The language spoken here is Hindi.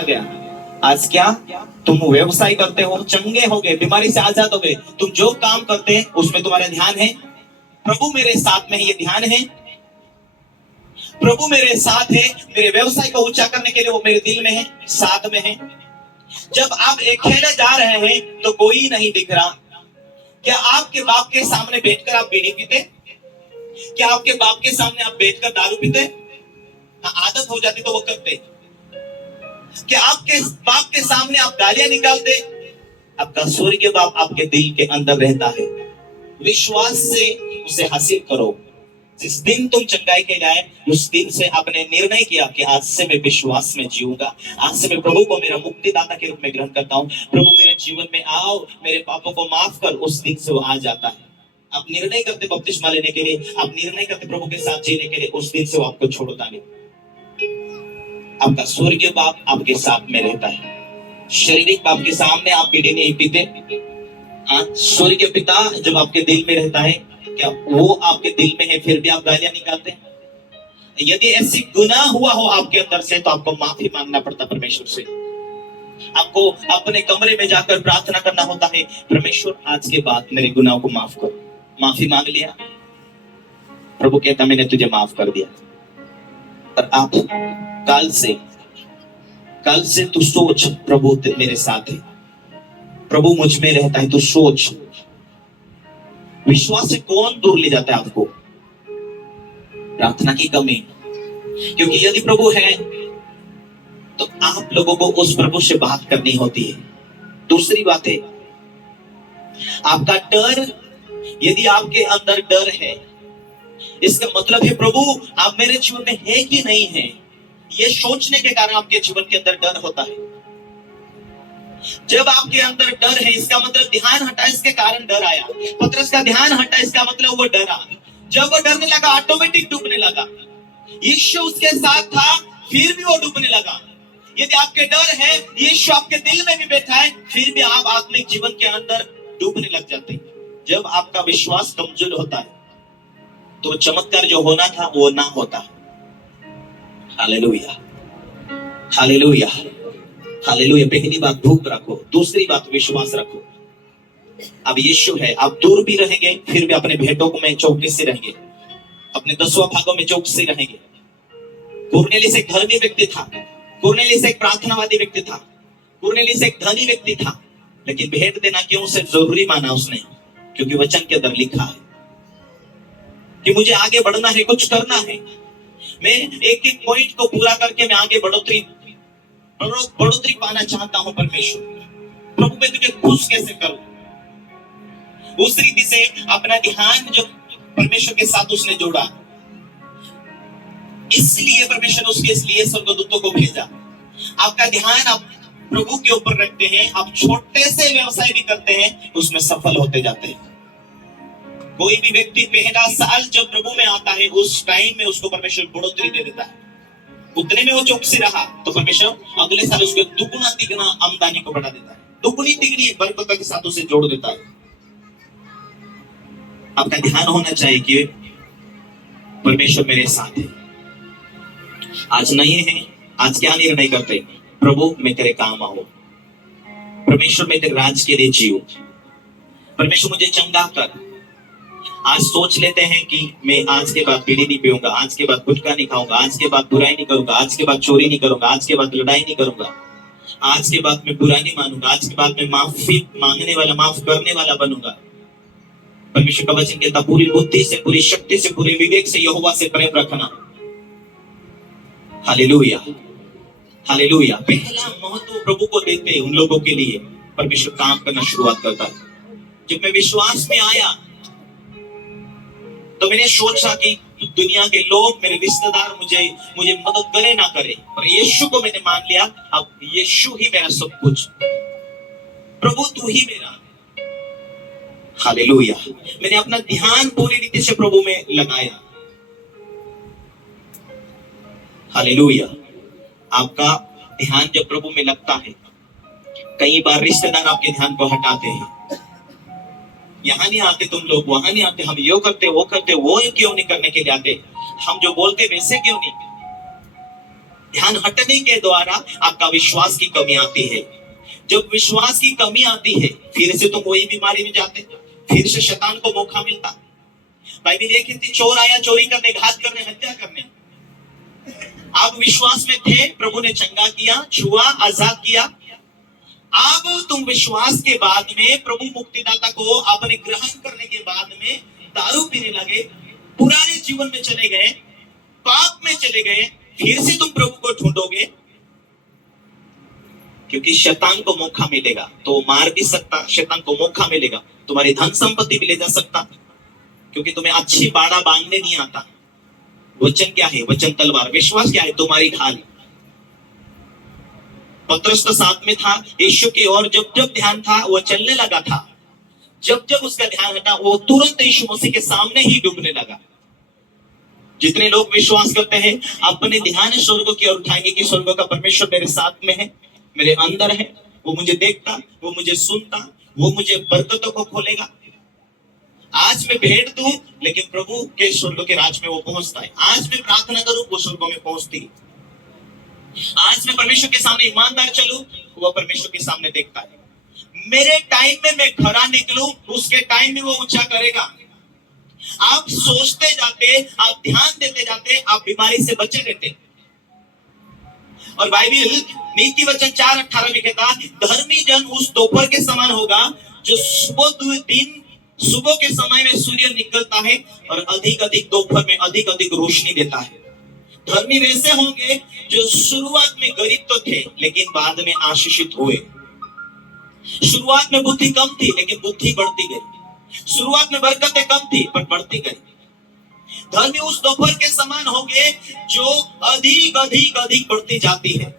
गया। आज क्या तुम व्यवसाय करते हो, चंगे हो गए, बीमारी से आजाद हो गए, तुम जो काम करते हैं उसमें तुम्हारा ध्यान है, प्रभु मेरे साथ में है, ये ध्यान है, प्रभु मेरे साथ है, मेरे व्यवसाय को ऊंचा करने के लिए वो मेरे दिल में है, साथ में है। जब आप अकेले जा रहे हैं तो कोई नहीं दिख रहा। क्या आपके बाप के सामने बैठकर आप बीड़ी पीते? क्या आपके बाप के सामने आप बैठकर दारू पीते? आदत हो जाती तो वो करते। क्या आपके बाप के सामने आप गालियां निकालते? आपका स्वर्गीय बाप आपके दिल के अंदर रहता है। विश्वास से उसे हासिल करो। जिस दिन तुम चंगाई के जाए, उस दिन से आपने निर्णय किया कि आज से मैं विश्वास में जीऊंगा, आज से मैं प्रभु को मेरा मुक्तिदाता के रूप में ग्रहण करता हूं। प्रभु मेरे जीवन में आओ, मेरे पापों को माफ कर। उस दिन से वो आ जाता है। आप निर्णय करते बपतिस्मा लेने के लिए, आप निर्णय करते प्रभु के साथ जीने के लिए, उस दिन से वो आपको छोड़ता नहीं। आपका स्वर्गीय बाप आपके साथ में रहता है। शारीरिक बाप के सामने आप बीड़ी नहीं पीते। स्वर्गीय पिता जब आपके दिल में रहता है, क्या वो आपके दिल में है फिर भी आप गालियां निकालते हैं? यदि ऐसी गुनाह हुआ हो आपके अंदर से, तो आपको माफी मांगना पड़ता परमेश्वर से। आपको अपने कमरे में जाकर प्रार्थना करना होता है, परमेश्वर आज के बाद मेरे गुनाह को माफ करो। माफी मांग लिया, प्रभु कहता मैंने तुझे माफ कर दिया। और आप कल से तू सोच, प्रभु मेरे साथ है, प्रभु मुझ में रहता है। तू सोच। विश्वास से कौन दूर ले जाता है आपको? प्रार्थना की कमी। क्योंकि यदि प्रभु है तो आप लोगों को उस प्रभु से बात करनी होती है। दूसरी बात है, आपका डर, यदि आपके अंदर डर है, इसका मतलब है प्रभु आप मेरे जीवन में है कि नहीं है, ये सोचने के कारण आपके जीवन के अंदर डर होता है। जब आपके अंदर डर है, इसका मतलब ध्यान हटा, इसके कारण डर आया। पतरस का ध्यान हटा, इसका मतलब वो डरा। जब वो डरने लगा, ऑटोमेटिक डूबने लगा। यीशु उसके साथ था, फिर भी वो डूबने लगा। यदि आपके डर है, यीशु आपके दिल में भी बैठा है, फिर भी आप आत्मिक जीवन के अंदर डूबने लग जाते हैं। जब आपका विश्वास कमजोर होता है तो चमत्कार जो होना था वो ना होता। Hallelujah, hallelujah, hallelujah. पहली बात भूख रखो, दूसरी बात विश्वास रखो। अब यीशु है, आप दूर भी रहेंगे फिर भी अपने भेंटों में चौकसी से रहेंगे, अपने 10वां भागों में चौकसी रहेंगे। कुरनेलियुस एक धर्मी व्यक्ति था, कुरनेलियुस एक प्रार्थनावादी व्यक्ति था, कुरनेलियुस एक धनी व्यक्ति था, लेकिन भेंट देना क्यों से जरूरी माना उसने? क्योंकि वचन के अंदर लिखा है कि मुझे आगे बढ़ना है, कुछ करना है, मैं एक एक पॉइंट को पूरा करके मैं आगे बढ़ोतरी पाना चाहता हूं। परमेश्वर प्रभु मैं तुझे खुश कैसे करूं? उस रीति से अपना ध्यान जो परमेश्वर के साथ उसने जोड़ा, इसलिए परमेश्वर ने उसके लिए स्वर्गदूतों को भेजा। आपका ध्यान आप प्रभु के ऊपर रखते हैं, आप छोटे से व्यवसाय भी करते हैं, उसमें सफल होते जाते हैं। कोई भी व्यक्ति पहला साल जब प्रभु में आता है, उस टाइम में उसको परमेश्वर बढ़ोतरी दे देता है। उतने में वो चौकसी रहा तो परमेश्वर अगले साल उसको दुगुना तिगुना आमदनी को बढ़ा देता है, दुगुनी तिगुनी बरकत के साथ उसे जोड़ देता है। आपका ध्यान होना चाहिए कि परमेश्वर मेरे साथ है। आज नहीं है, आज क्या निर्णय करते? प्रभु मैं तेरे काम आऊं, परमेश्वर मैं तेरे राज के लिए जीऊं, परमेश्वर मुझे चंगा कर। आज सोच लेते हैं कि मैं आज के बाद बीड़ी नहीं पीऊंगा, आज के बाद गुटखा नहीं खाऊंगा, आज के बाद बुराई नहीं करूंगा, आज के बाद चोरी नहीं करूंगा, आज के बाद लड़ाई नहीं करूंगा, आज के बाद मैं बुरा नहीं मानूंगा, आज के बाद मैं माफी मांगने वाला, माफ करने वाला बनूंगा। परमेश्वर का वचन कहता पूरी बुद्धि से, पूरी शक्ति से, पूरे विवेक से यहोवा से प्रेम रखना। Hallelujah, hallelujah. पहला महत्व प्रभु को देते उन लोगों के लिए परमेश्वर काम करना शुरुआत करता है। जब मैं विश्वास में आया तो मैंने सोचा कि दुनिया के लोग, मेरे रिश्तेदार मुझे मदद करे ना करे, और यीशु को मैंने मान लिया। अब यीशु ही मेरा सब कुछ, प्रभु तू ही मेरा। हालेलुया। मैंने अपना ध्यान पूरी रीति से प्रभु में लगाया। हालेलुया। आपका ध्यान जब प्रभु में लगता है, कई बार रिश्तेदार आपके ध्यान को हटाते हैं। यहाँ नहीं आते तुम लोग, वहां नहीं आते, हम यो करते वो करते, वो क्यों नहीं करने के लिए आते, हम जो बोलते वैसे क्यों नहीं। ध्यान हटने के द्वारा आपका विश्वास की कमी आती है। जब विश्वास की कमी आती है, फिर से तुम वही बीमारी में जाते, फिर से शैतान को मौका मिलता। बाइबल ये कहती, चोर आया चोरी करने, घात करने, हत्या करने। आप विश्वास में थे, प्रभु ने चंगा किया, छुआ, आजाद किया। अब तुम विश्वास के बाद में प्रभु मुक्तिदाता को आपने ग्रहण करने के बाद में दारू पीने लगे, पुराने जीवन में चले गए, पाप में चले गए, फिर से तुम प्रभु को ढूंढोगे, क्योंकि शैतान को मौका मिलेगा तो मार भी सकता, शैतान को मौका मिलेगा तुम्हारी धन संपत्ति भी ले जा सकता, क्योंकि तुम्हें अच्छी बाड़ा बांधने नहीं आता। वचन क्या है? वचन तलवार। विश्वास क्या है? तुम्हारी ढाल। पतरस तो साथ में था, यीशु की ओर जब जब ध्यान था वो चलने लगा था, जब जब उसका ध्यान हटा वो तुरंत यीशु मसीह के सामने ही डूबने लगा। जितने लोग विश्वास करते हैं अपने ध्यान स्वर्ग की ओर उठाएंगे कि स्वर्ग का परमेश्वर मेरे साथ में है, मेरे अंदर है, वो मुझे देखता, वो मुझे सुनता, वो मुझे बरकतों को खोलेगा। आज मैं भेंट दूं लेकिन प्रभु के स्वर्ग के राज में वो पहुंचता है। आज मैं प्रार्थना करूं वो स्वर्ग में पहुंचती है। आज मैं परमेश्वर के सामने ईमानदार चलूं, वो परमेश्वर के सामने देखता है। मेरे टाइम में मैं खरा निकलूं, उसके टाइम में वो ऊंचा करेगा। आप सोचते जाते, आप ध्यान देते जाते, आप बीमारी से बचे रहते। और बाइबल नीति वचन 4:18 में कहता, धर्मी जन उस दोपहर के समान होगा जो सुबह के समय में सूर्य निकलता है और अधिक अधिक दोपहर में अधिक अधिक रोशनी देता है। धर्मी वैसे होंगे जो शुरुआत में गरीब तो थे लेकिन बाद में आशीषित हुए। शुरुआत में बुद्धि कम थी लेकिन बुद्धि बढ़ती गई। शुरुआत में बरकतें कम थी पर बढ़ती गई। धर्मी उस दोपहर के समान होंगे जो अधिक अधिक अधिक बढ़ती जाती है।